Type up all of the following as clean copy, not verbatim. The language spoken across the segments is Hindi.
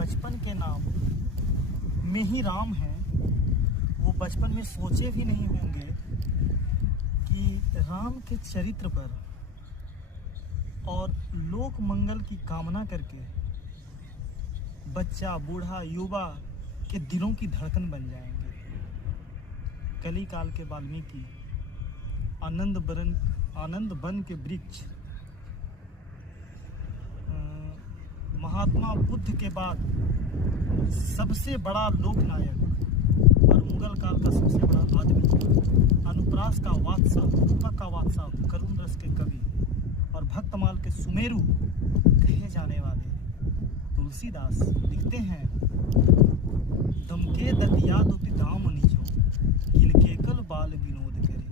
बचपन के नाम में ही राम हैं, वो बचपन में सोचे भी नहीं होंगे कि राम के चरित्र पर और लोक मंगल की कामना करके बच्चा, बूढ़ा, युवा के दिलों की धड़कन बन जाएंगे। कली काल के वाल्मीकि आनंद बन के वृक्ष, महात्मा बुद्ध के बाद सबसे बड़ा लोकनायक और मुगल काल का सबसे बड़ा आदमी, अनुप्रास का बादशाह, रूपक का बादशाह, करुण रस के कवि और भक्तमाल के सुमेरु कहे जाने वाले तुलसीदास लिखते हैं, दमके दतिया दुति दाम निजो, किलकेकल बाल विनोद करे,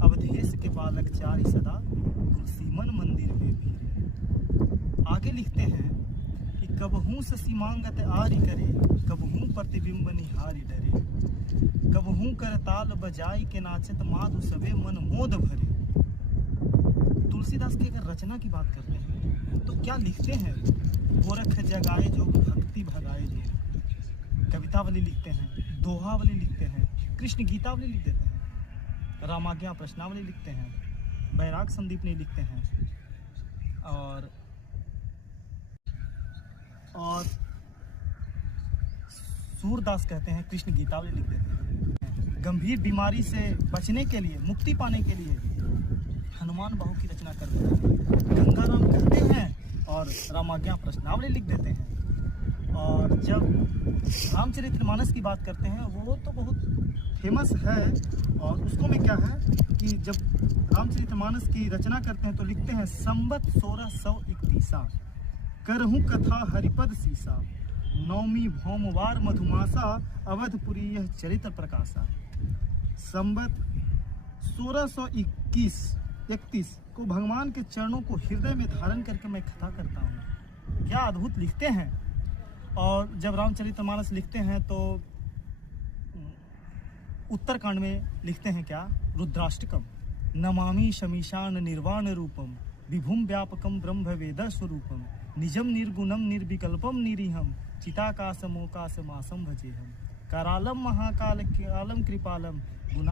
अवधेश के बालक चारि सदा, तुलसी मन मंदिर में भीरे। आगे लिखते हैं कि कबहू ससी मांगत आरी करे, कबहू प्रतिबिंब निहारी डरे, कबहू करताल बजाई के नाचत माधु सबे मन मोद भरे। तुलसीदास की अगर रचना की बात करते हैं तो क्या लिखते हैं, गोरख जगाए जो भक्ति भगाए जो, कवितावली लिखते हैं, दोहावली लिखते हैं, कृष्ण गीतावली लिख देते हैं, रामाज्ञा प्रश्नावली लिखते हैं, बैराग संदीपनी लिखते हैं और सूरदास कहते हैं कृष्ण गीतावली लिख देते हैं। गंभीर बीमारी से बचने के लिए, मुक्ति पाने के लिए हनुमान बाहु की रचना कर देते हैं, गंगाराम कहते हैं और रामाज्ञा प्रश्नावली लिख देते हैं। और जब रामचरितमानस की बात करते हैं वो तो बहुत फेमस है, और उसको में क्या है कि जब रामचरितमानस की रचना करते हैं तो लिखते हैं, संवत 1631 करहूँ कथा हरिपद सीसा, नौमी भौमवार मधुमासा, अवधपुरी यह चरित्र प्रकाशा। संवत 1631 को भगवान के चरणों को हृदय में धारण करके मैं कथा करता हूँ। क्या अद्भुत लिखते हैं। और जब रामचरितमानस लिखते हैं तो उत्तरकांड में लिखते हैं क्या, रुद्राष्टकम, नमामि शमीशान निर्वाण रूपम, विभुम व्यापकम ब्रह्म वेद स्वरूपम, निजम निर्गुणम निर्विकल्पम निरीहम, चिताकाशमोकाशमासम भजेहम, करालम महाकाल कालम कृपालम गुना